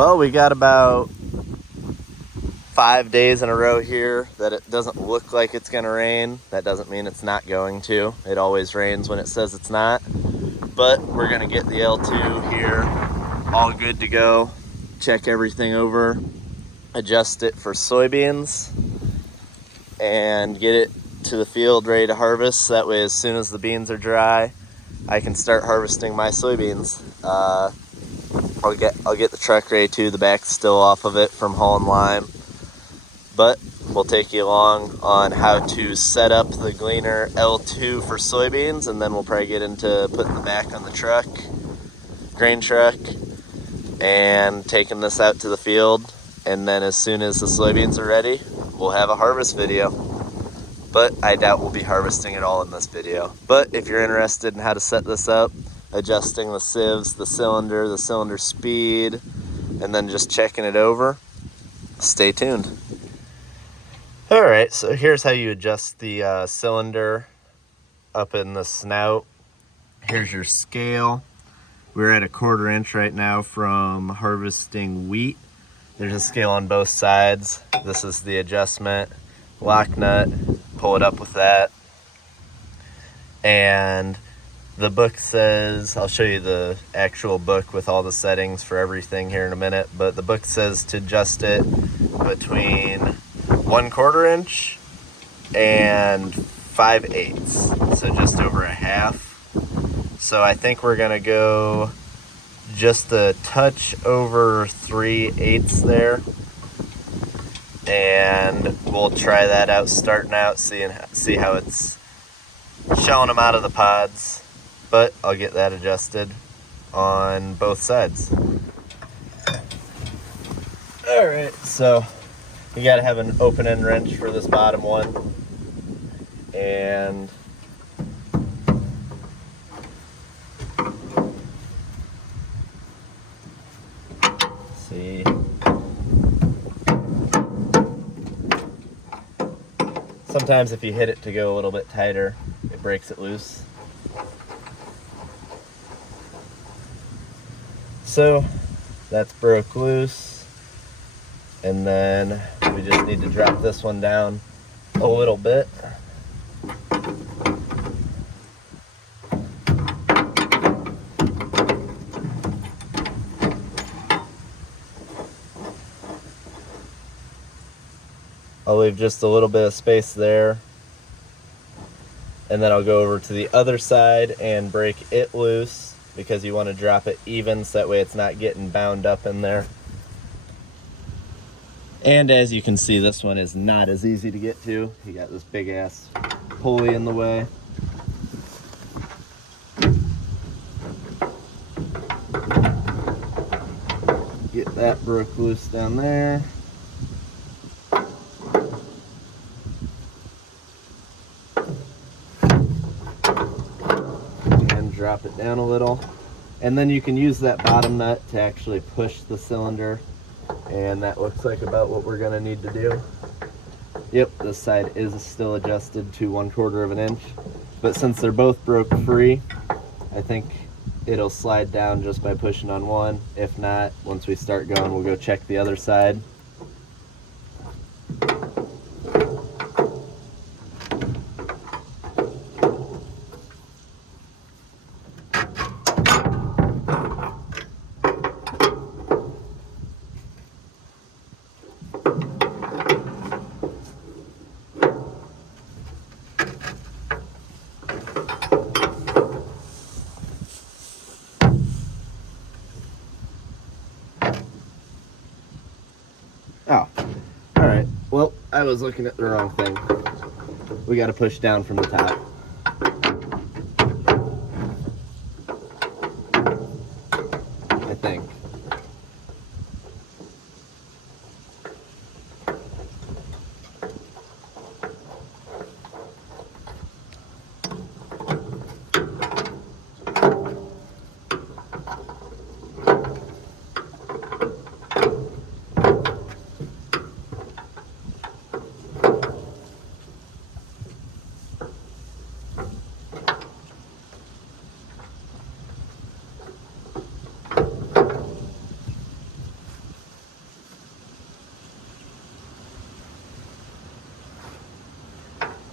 Well, we got about 5 days in a row here that it doesn't look like it's going to rain. That doesn't mean it's not going to. It always rains when it says it's not. But we're going to get the L2 here all good to go. Check everything over. Adjust it for soybeans. And get it to the field ready to harvest. That way as soon as the beans are dry, I can start harvesting my soybeans. I'll get the truck ready too. The back's still off of it from hauling lime. But we'll take you along on how to set up the Gleaner L2 for soybeans, and then we'll probably get into putting the back on the truck, grain truck, and taking this out to the field. And then as soon as the soybeans are ready, we'll have a harvest video. But I doubt we'll be harvesting it all in this video. But if you're interested in how to set this up, adjusting the sieves, the cylinder speed, and then just checking it over, stay tuned. All right, so here's how you adjust the cylinder up in the snout. Here's your scale. We're at 1/4 inch right now from harvesting wheat. There's a scale on both sides. This is the adjustment. Lock nut, pull it up with that. And the book says, I'll show you the actual book with all the settings for everything here in a minute, but the book says to adjust it between 1/4 inch and 5/8, so just over a half. So I think we're gonna go just a touch over 3/8 there, and we'll try that out starting out, see how it's shelling them out of the pods. But I'll get that adjusted on both sides. All right, so you gotta have an open end wrench for this bottom one. And see. Sometimes if you hit it to go a little bit tighter, it breaks it loose. So that's broke loose. And then we just need to drop this one down a little bit. I'll leave just a little bit of space there. And then I'll go over to the other side and break it loose, because you want to drop it even so that way it's not getting bound up in there. And as you can see, this one is not as easy to get to. You got this big ass pulley in the way. Get that broke loose down there. And drop it down a little. And then you can use that bottom nut to actually push the cylinder. And that looks like about what we're gonna need to do. Yep, this side is still adjusted to 1/4 of an inch. But since they're both broke free, I think it'll slide down just by pushing on one. If not, once we start going, we'll go check the other side. Oh, all right. Well, I was looking at the wrong thing. We got to push down from the top. I think.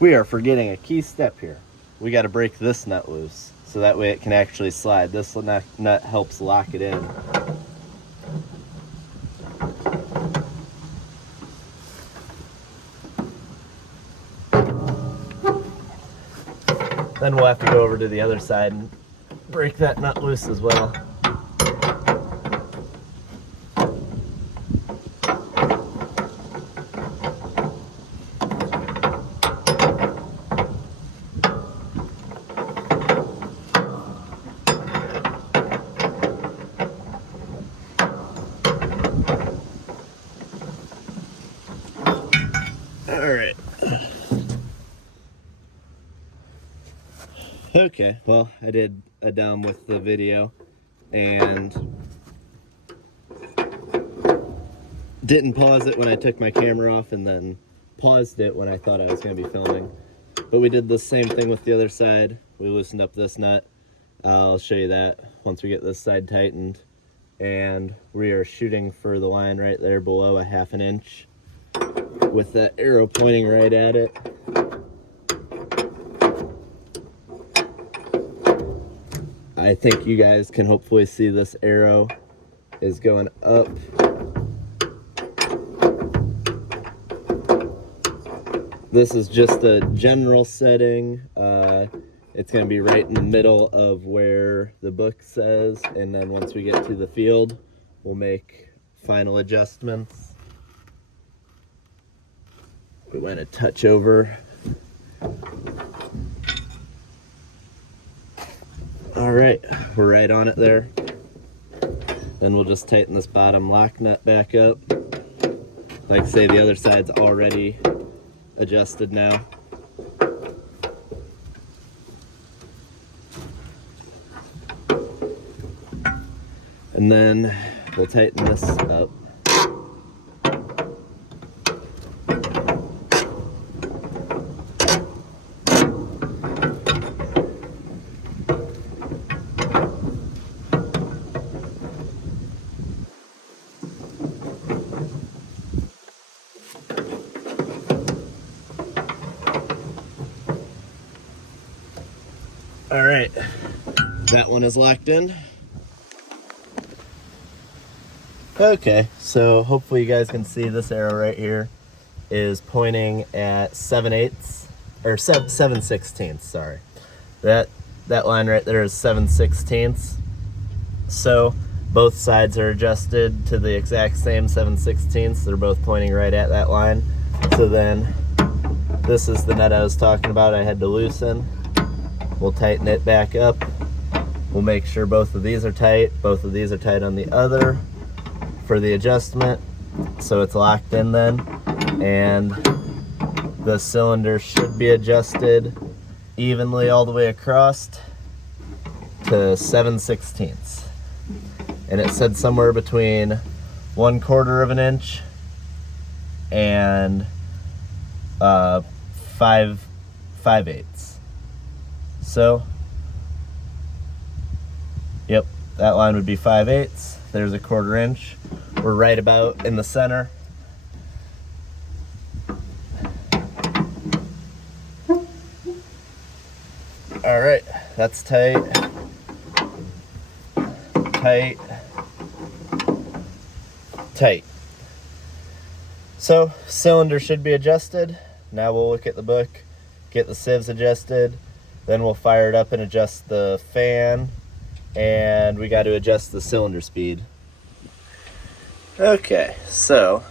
we are forgetting a key step here. We got to break this nut loose so that way it can actually slide. This nut helps lock it in. Then we'll have to go over to the other side and break that nut loose as well. Alright. Okay, well, I did a dumb with the video and didn't pause it when I took my camera off and then paused it when I thought I was going to be filming. But we did the same thing with the other side. We loosened up this nut. I'll show you that once we get this side tightened. And we are shooting for the line right there below a 1/2 inch with that arrow pointing right at it. I think you guys can hopefully see this arrow is going up. This is just a general setting. It's going to be right in the middle of where the book says, and then once we get to the field, we'll make final adjustments. We went a touch over. All right, we're right on it there. Then we'll just tighten this bottom lock nut back up. Like I say, the other side's already adjusted now. And then we'll tighten this up. All right, that one is locked in. Okay, so hopefully you guys can see this arrow right here is pointing at 7/8 or 7/16, sorry. That line right there is 7/16. So both sides are adjusted to the exact same 7/16. They're both pointing right at that line. So then this is the nut I was talking about I had to loosen. We'll tighten it back up. We'll make sure both of these are tight. Both of these are tight on the other for the adjustment, so it's locked in then. And the cylinder should be adjusted evenly all the way across to 7/16. And it said somewhere between 1/4 inch and 5/8. So, yep, that line would be 5/8. There's a 1/4 inch. We're right about in the center. All right, that's tight, tight, tight. So, cylinder should be adjusted. Now we'll look at the book, get the sieves adjusted. Then we'll fire it up and adjust the fan, and we got to adjust the cylinder speed. Okay, so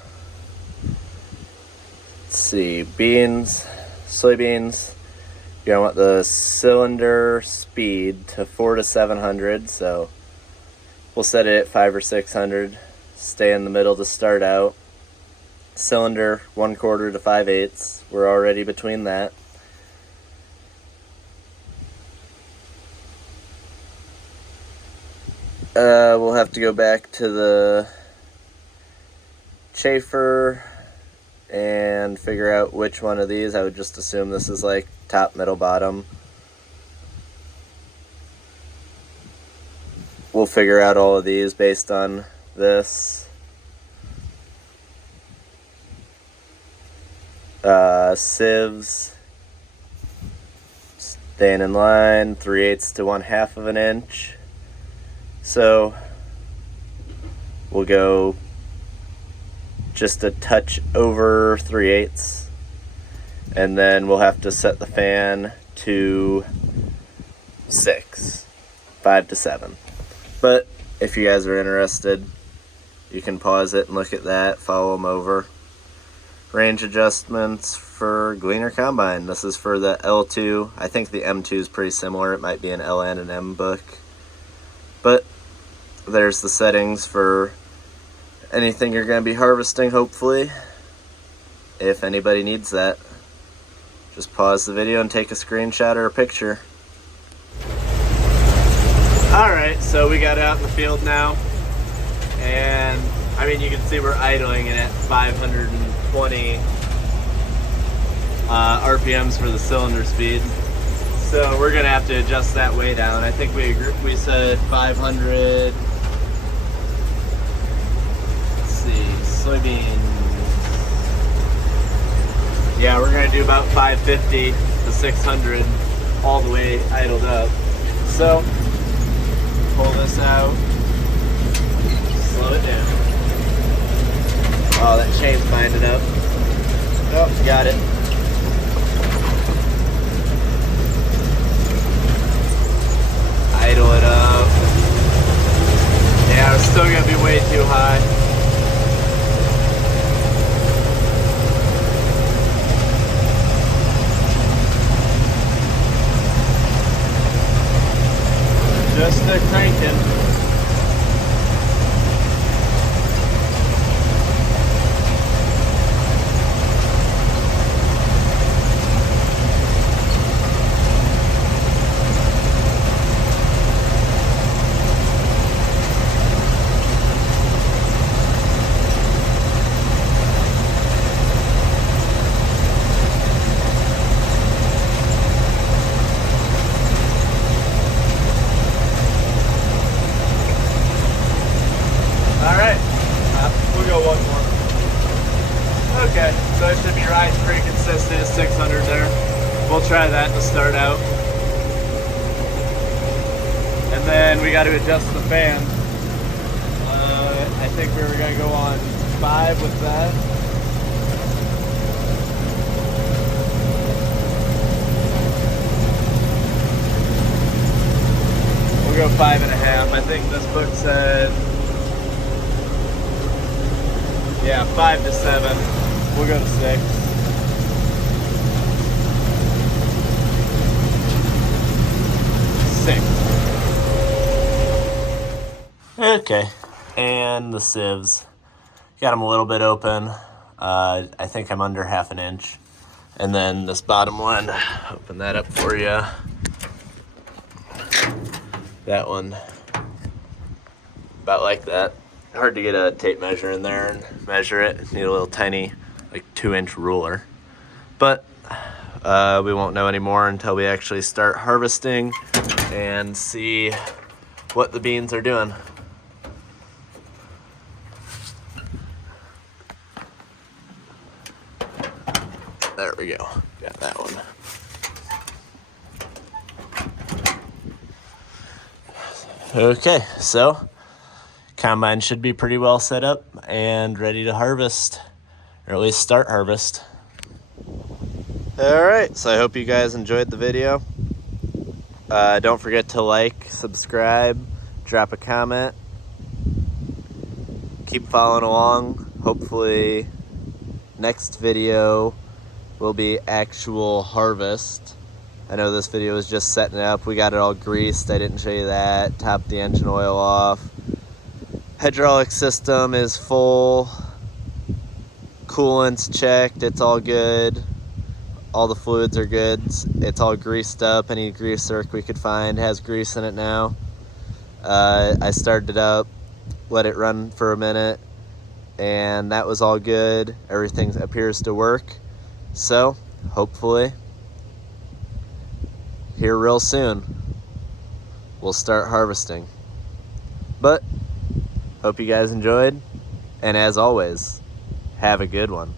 let's see, soybeans, you're gonna want the cylinder speed to 400 to 700, so we'll set it at 500 or 600, stay in the middle to start out. Cylinder 1/4 to 5/8, we're already between that. We'll have to go back to the chafer and figure out which one of these. I would just assume this is like top, middle, bottom. We'll figure out all of these based on this. Sieves, Staying in line, 3/8 to 1/2 of an inch. So we'll go just a touch over 3/8, and then we'll have to set the fan to 6, 5 to 7. But if you guys are interested, you can pause it and look at that, follow them over. Range adjustments for Gleaner Combine. This is for the L2. I think the M2 is pretty similar. It might be an L and an M book. But there's the settings for anything you're going to be harvesting, hopefully. If anybody needs that, just pause the video and take a screenshot or a picture. Alright, so we got out in the field now. And I mean, you can see we're idling it at 520 RPMs for the cylinder speed. So we're gonna have to adjust that way down. I think we said 500. Let's see, soybeans. Yeah, we're gonna do about 550 to 600 all the way idled up. So pull this out, slow it down. Oh, that chain's binding up. Oh, got it. Idle it up. Yeah, it's still gonna be way too high. Just a cranking. Okay, so it should be right pretty consistent at 600 there. We'll try that to start out. And then we got to adjust the fan. I think we were going to go on 5 with that. We'll go 5.5. I think this book said, yeah, 5 to 7. We'll go to 6. Okay, and the sieves. Got them a little bit open. I think I'm under 1/2 an inch. And then this bottom one, open that up for you. That one, about like that. Hard to get a tape measure in there and measure it. Need a little tiny, like 2-inch ruler. But we won't know anymore until we actually start harvesting and see what the beans are doing. There we go. Got that one. Okay, so combine should be pretty well set up and ready to harvest, or at least start harvest. All right, so I hope you guys enjoyed the video. Don't forget to like, subscribe, drop a comment. Keep following along. Hopefully next video will be actual harvest. I know this video was just setting it up. We got it all greased. I didn't show you that. Topped the engine oil off. Hydraulic system is full. Coolant's checked. It's all good. All the fluids are good. It's all greased up. Any grease zerk we could find has grease in it now. I started it up, let it run for a minute, and that was all good. Everything appears to work. So hopefully here real soon we'll start harvesting. But hope you guys enjoyed, and as always, have a good one.